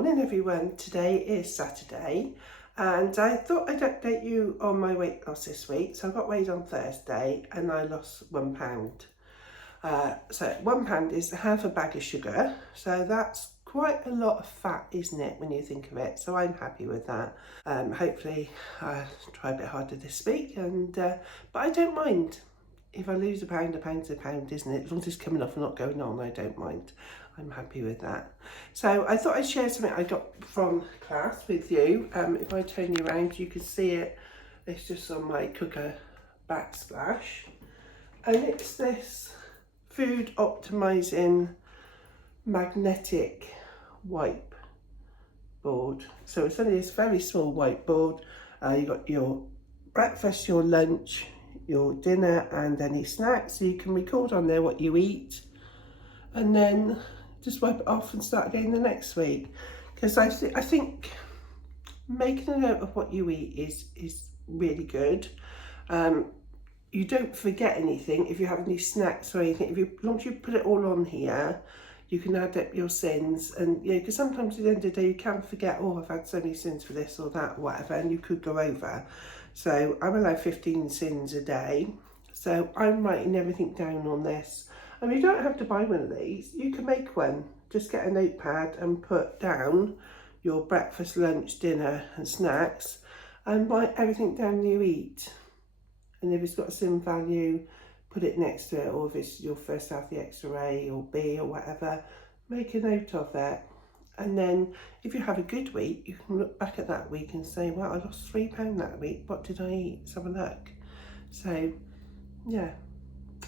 morning everyone. Today is Saturday and I thought I'd update you on my weight loss this week. So I got weighed on Thursday and I lost £1. So £1 is half a bag of sugar, so that's quite a lot of fat, isn't it, when you think of it? So I'm happy with that. Hopefully I'll try a bit harder this week, but I don't mind. If I lose a pound's a pound, isn't it? As long as it's coming off and not going on, I don't mind. I'm happy with that. So I thought I'd share something I got from class with you. If I turn you around, you can see it. It's just on my cooker backsplash. And it's this food optimizing magnetic wipe board. So it's only this very small whiteboard. You got your breakfast, your lunch, your dinner and any snacks, so you can record on there what you eat and then just wipe it off and start again the next week. Because I think making a note of what you eat is really good. You don't forget anything if you have any snacks or anything. As long as you put it all on here, you can add up your sins. And yeah, because sometimes at the end of the day you can forget, oh, I've had so many sins for this or that or whatever, and you could go over. So I'm allowed 15 sins a day. So I'm writing everything down on this. And you don't have to buy one of these. You can make one. Just get a notepad and put down your breakfast, lunch, dinner and snacks and write everything down you eat. And if it's got a sin value, put it next to it. Or if it's your first half the extra A or B or whatever, make a note of it. And then if you have a good week, you can look back at that week and say, well, I lost £3 that week. What did I eat? Let's have a look. So yeah,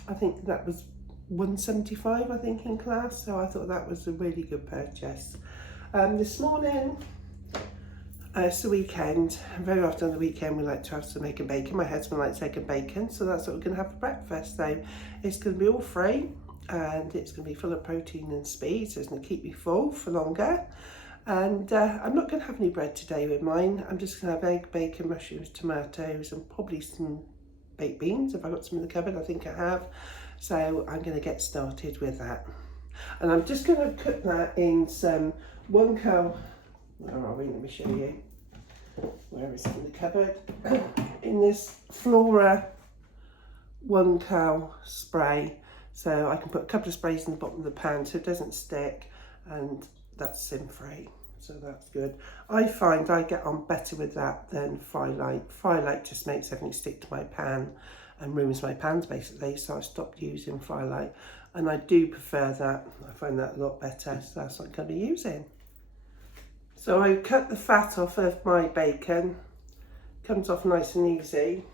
I think that was £1.75, I think, in class. So I thought that was a really good purchase. This morning, it's the weekend. Very often on the weekend we like to have some egg and bacon. My husband likes egg and bacon, so that's what we're going to have for breakfast. So it's going to be all free and it's going to be full of protein and speed, so it's going to keep me full for longer. And I'm not going to have any bread today with mine. I'm just going to have egg, bacon, mushrooms, tomatoes and probably some baked beans. If I've got some in the cupboard, I think I have. So I'm going to get started with that. And I'm just going to cook that in some 1 cup. Where are we? Let me show you. Where is it in the cupboard? In this Flora 1 cow spray. So I can put a couple of sprays in the bottom of the pan so it doesn't stick, and that's sin free. So that's good. I find I get on better with that than Firelight. Firelight just makes everything stick to my pan and ruins my pans basically. So I stopped using Firelight and I do prefer that. I find that a lot better. So that's what I'm going to be using. So I cut the fat off of my bacon. Comes off nice and easy.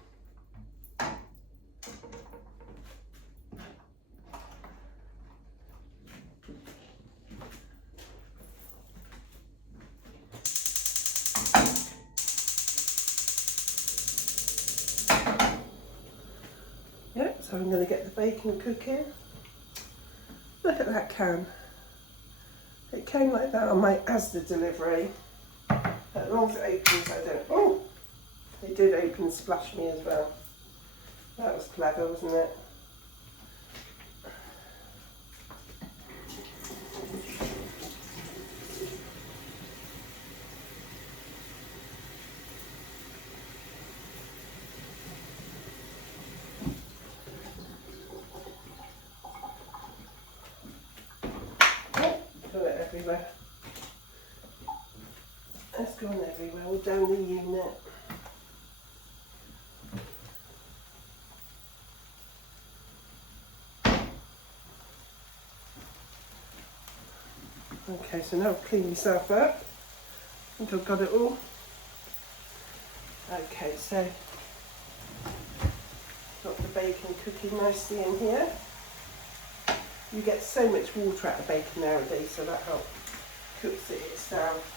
Yeah, so I'm going to get the bacon cooking. Look at that can. It came like that on my Asda delivery. As long as it opens, I don't... Oh! It did open and splash me as well. That was clever, wasn't it? Got it everywhere. It's gone everywhere, all down the unit. Okay, so now I've cleaned myself up. I think I've got it all. Okay, so got the bacon cooking nicely in here. You get so much water out of bacon nowadays, so that helps cooks it itself.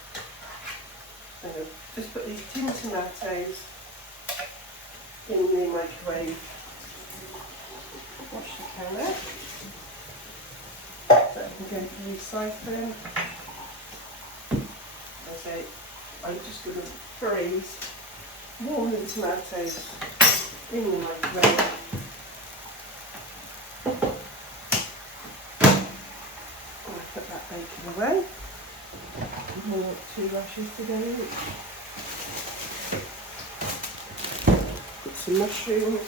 And I'll just put these tin tomatoes in the microwave. Wash the can out. So I can go to recycling. So I'm just going to freeze, warm the tomatoes in the microwave. Put that bacon away. I want 2 rashers today. Put some mushrooms.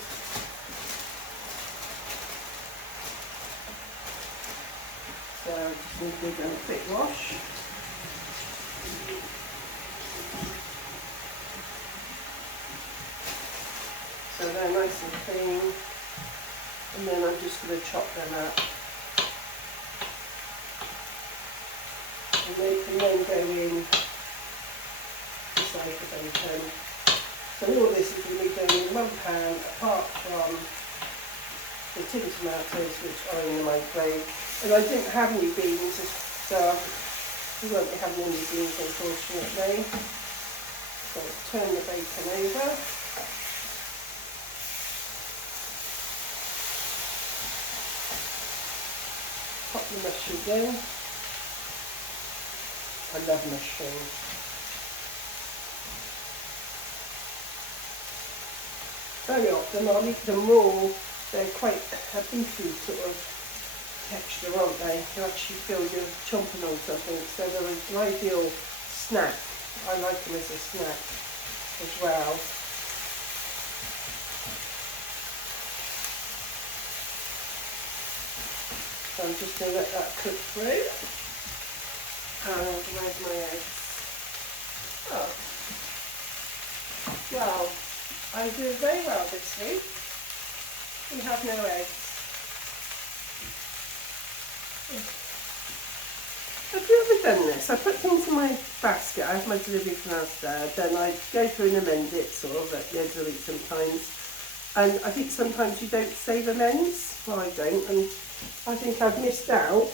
So I just need to do a quick wash. So they're nice and clean. And then I'm just going to chop them up. And they can then go in beside the bacon. So all this is going to be going in one pan, apart from the tin tomatoes, which are in the microwave. And I didn't have any beans, so we won't be having any beans, unfortunately. So let's turn the bacon over. Pop the mushrooms in. I love mushrooms. Very often I'll eat them raw. They're quite a beefy sort of texture, aren't they? You actually feel you're chomping on something, so they're an ideal snack. I like them as a snack as well. So I'm just going to let that cook through. And where's my eggs? Oh, well, I'm doing very well this week. We have no eggs. Have you ever done this? I put things in my basket. I have my delivery from Asda. Then I go through and amend it sort of at the end of the week sometimes. And I think sometimes you don't save amends. Well, I don't. And I think I've missed out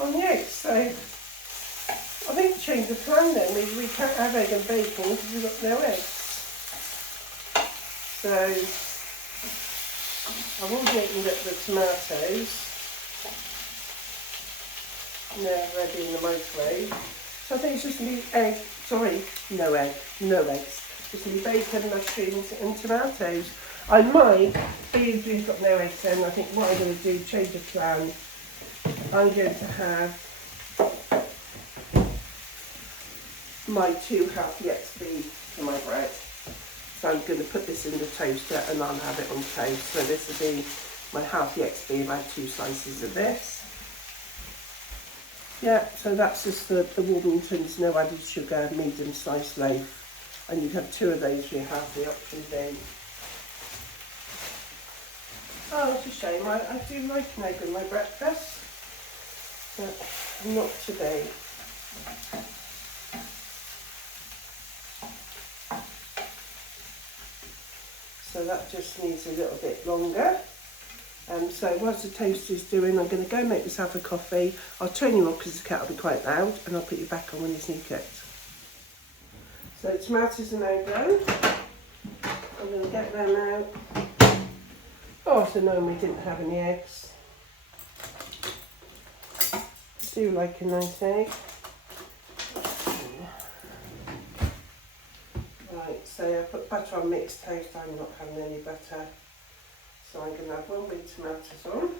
on the eggs. So I think to change the plan then. Maybe we can't have egg and bacon because we've got no eggs. So I've already opened up the tomatoes. And they're ready in the microwave. So I think it's just going to be no eggs. Just going to be bacon, mushrooms and tomatoes. I might, being we've got no eggs then, I think what I'm going to do, change the plan. I'm going to have my 2 healthy XB for my bread. So I'm going to put this in the toaster and I'll have it on toast. So this will be my healthy XB, about 2 slices of this. Yeah, so that's just the Warmington's no added sugar medium sliced loaf. And you'd have 2 of those for your healthy option day. Oh, it's a shame. I do like an egg in my breakfast, but not today. So that just needs a little bit longer. So whilst the toast is doing, I'm going to go make myself a coffee. I'll turn you off because the kettle will be quite loud, and I'll put you back on when it's new cooked. So tomatoes are now done. I'm going to get them out. Oh, so no, we didn't have any eggs. I do like a nice egg. Right, so I put butter on mixed toast. I'm not having any butter. So I'm going to have 1 big tomatoes on.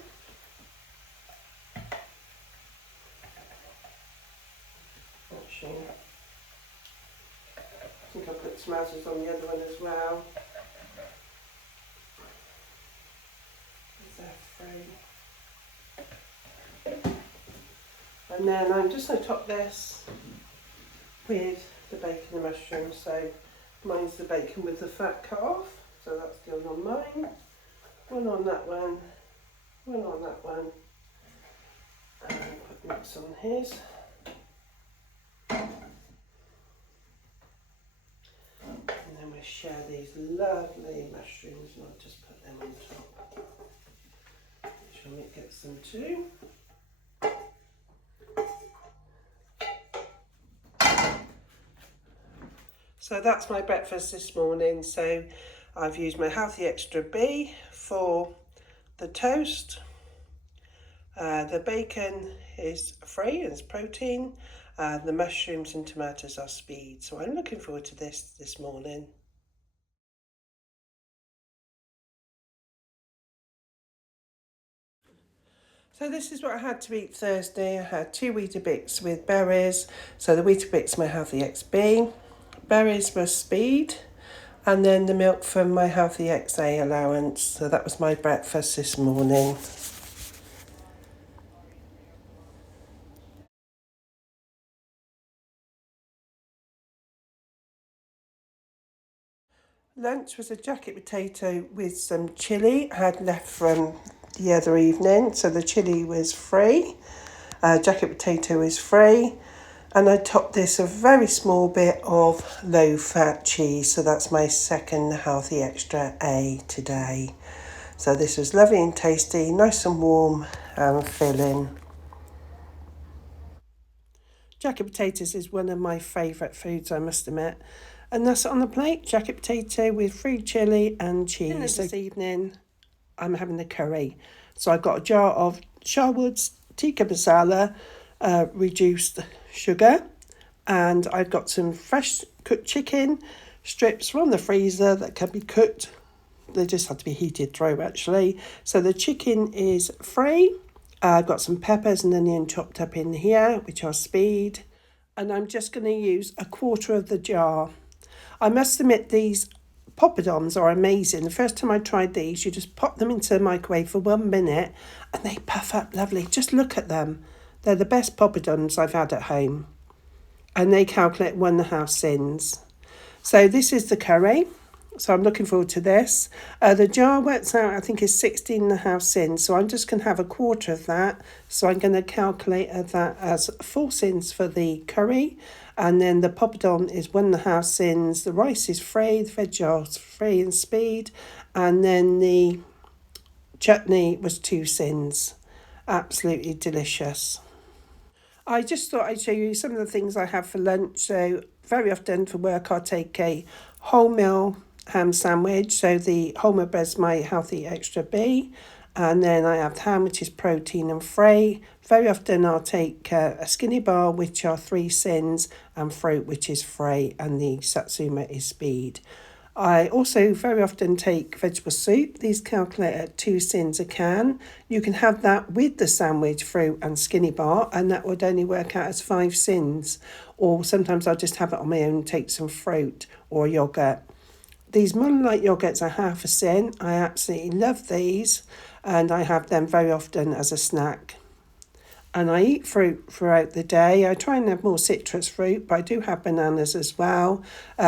Actually, I think I'll put tomatoes on the other one as well. And then I'm just going to top this with the bacon and mushrooms. So mine's the bacon with the fat cut off. So that's going on mine. 1 on that one. 1 on that one. And put mix on his. And then we share these lovely mushrooms and I'll just put them on top. Make sure it gets them too. So that's my breakfast this morning. So I've used my Healthy Extra B for the toast. The bacon is free, it's protein. The mushrooms and tomatoes are speed. So I'm looking forward to this morning. So this is what I had to eat Thursday. I had 2 Weetabix with berries. So the Weetabix, my Healthy XB. Berries were speed. And then the milk from my Healthy XA allowance. So that was my breakfast this morning. Lunch was a jacket potato with some chilli I had left from the other evening. So the chilli was free. Jacket potato is free. And I topped this a very small bit of low-fat cheese. So that's my second Healthy Extra A today. So this was lovely and tasty, nice and warm and filling. Jacket potatoes is one of my favourite foods, I must admit. And that's it on the plate, jacket potato with free chilli and cheese. And this evening, I'm having the curry. So I've got a jar of Sharwood's tikka masala, reduced sugar. And I've got some fresh cooked chicken strips from the freezer that can be cooked. They just have to be heated through, actually. So the chicken is free. I've got some peppers and onion chopped up in here, which are speed. And I'm just going to use a quarter of the jar. I must admit, these poppadoms are amazing. The first time I tried these, you just pop them into the microwave for 1 minute and they puff up lovely. Just look at them. They're the best poppadoms I've had at home. And they calculate 1.5 sins. So this is the curry. So I'm looking forward to this. The jar works out, I think, is 16.5 sins. So I'm just going to have a quarter of that. So I'm going to calculate that as 4 sins for the curry. And then the poppadom is 1.5 sins. The rice is free. The veg are free and speed. And then the chutney was 2 sins. Absolutely delicious. I just thought I'd show you some of the things I have for lunch. So very often for work, I'll take a wholemeal ham sandwich. So the wholemeal bread's my Healthy Extra B. And then I have ham, which is protein and free. Very often I'll take a skinny bar, which are 3 sins, and fruit, which is free, and the satsuma is speed. I also very often take vegetable soup. These calculate at 2 sins a can. You can have that with the sandwich, fruit and skinny bar, and that would only work out as 5 sins. Or sometimes I'll just have it on my own and take some fruit or yoghurt. These Mudlight yogurts are 1/2 sin. I absolutely love these, and I have them very often as a snack. And I eat fruit throughout the day. I try and have more citrus fruit, but I do have bananas as well.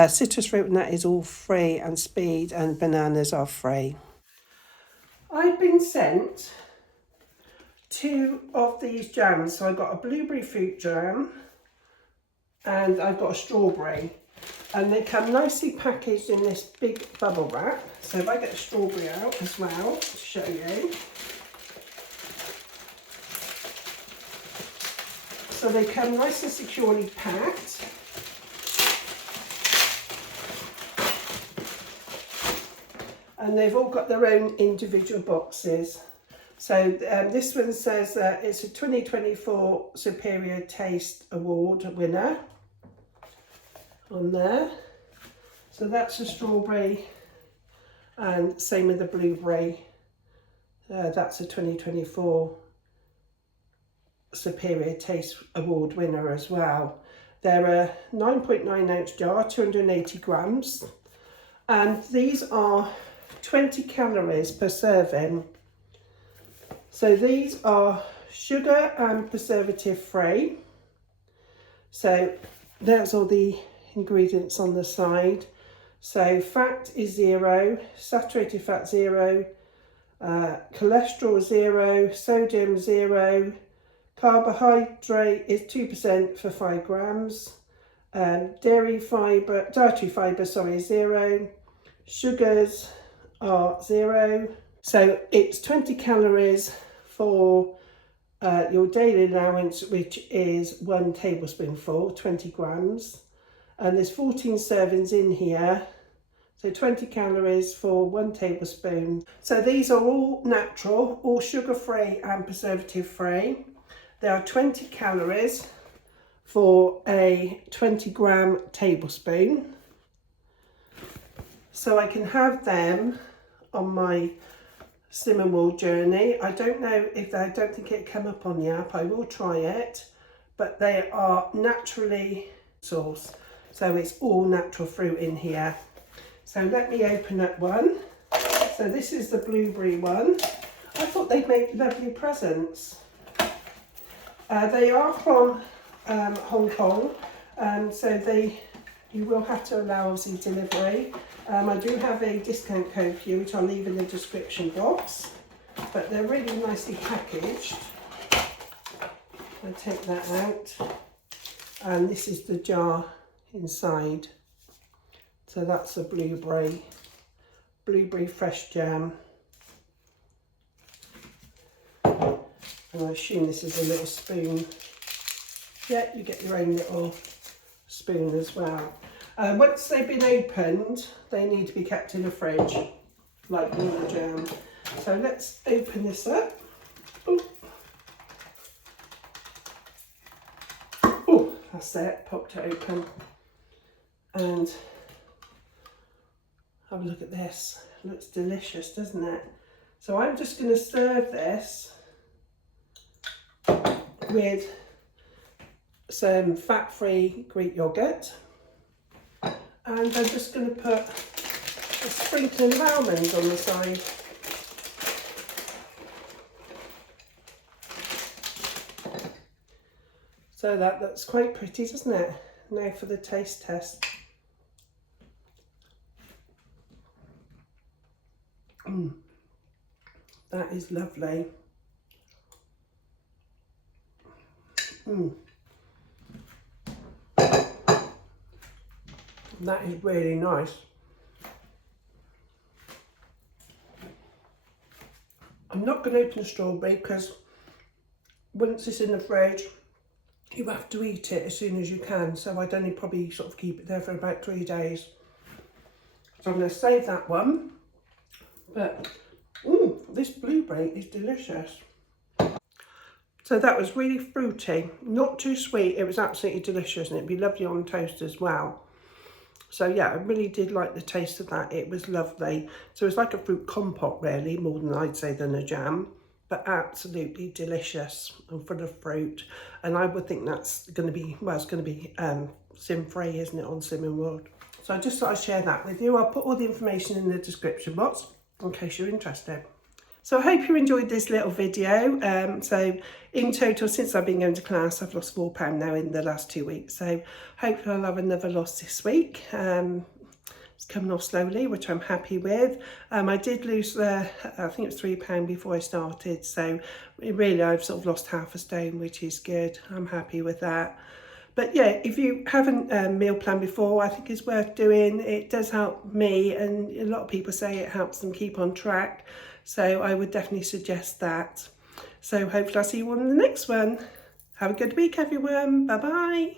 Citrus fruit and that is all free and speed, and bananas are free. I've been sent 2 of these jams. So I've got a blueberry fruit jam and I've got a strawberry. And they come nicely packaged in this big bubble wrap. So if I get the strawberry out as well to show you. So they come nice and securely packed. And they've all got their own individual boxes. So this one says that it's a 2024 Superior Taste Award winner on there. So that's a strawberry, and same with the blueberry. That's a 2024 Superior Taste Award winner as well. They're a 9.9 ounce jar, 280 grams, and these are 20 calories per serving. So these are sugar and preservative free. So there's all the ingredients on the side. So fat is 0, saturated fat 0, cholesterol 0, sodium 0, carbohydrate is 2% for 5 grams, dietary fibre, is 0, sugars are 0. So it's 20 calories for your daily allowance, which is 1 tablespoonful, 20 grams. And there's 14 servings in here. So 20 calories for 1 tablespoon. So these are all natural, all sugar-free and preservative-free. There are 20 calories for a 20-gram tablespoon. So I can have them on my Slimming World journey. I don't know if I don't think it came up on the app. I will try it, but they are naturally sourced, so it's all natural fruit in here. So let me open up one. So this is the blueberry one. I thought they'd make lovely presents. They are from Hong Kong, so you will have to allow obviously delivery. I do have a discount code for you, which I'll leave in the description box, but they're really nicely packaged. I take that out, and this is the jar inside. So that's the blueberry fresh jam. And I assume this is a little spoon. Yeah, you get your own little spoon as well. Once they've been opened, they need to be kept in the fridge, like all the jam. So let's open this up. Oh, that's it, popped it open. And have a look at this. Looks delicious, doesn't it? So I'm just going to serve this with some fat-free Greek yogurt, and I'm just going to put a sprinkling of almonds on the side. So that looks quite pretty, doesn't it? Now for the taste test. That is lovely. That is really nice. I'm not going to open the strawberry because once it's in the fridge, you have to eat it as soon as you can. So I'd only probably sort of keep it there for about 3 days. So I'm going to save that one. But this blueberry is delicious. So that was really fruity, not too sweet. It was absolutely delicious, and it'd be lovely on toast as well. So yeah, I really did like the taste of that. It was lovely. So it's like a fruit compote really, more than I'd say than a jam, but absolutely delicious and full of fruit. And I would think that's going to be, well, it's going to be sim-free, isn't it, on Slimming World. So I just thought I'd share that with you. I'll put all the information in the description box in case you're interested. So I hope you enjoyed this little video. So in total, since I've been going to class, I've lost £4 now in the last 2 weeks. So hopefully I'll have another loss this week. It's coming off slowly, which I'm happy with. I did lose, I think it was £3 before I started. So really I've sort of lost half a stone, which is good. I'm happy with that. But yeah, if you haven't meal planned before, I think it's worth doing. It does help me, and a lot of people say it helps them keep on track. So I would definitely suggest that. So hopefully I'll see you all in the next one. Have a good week, everyone. Bye-bye.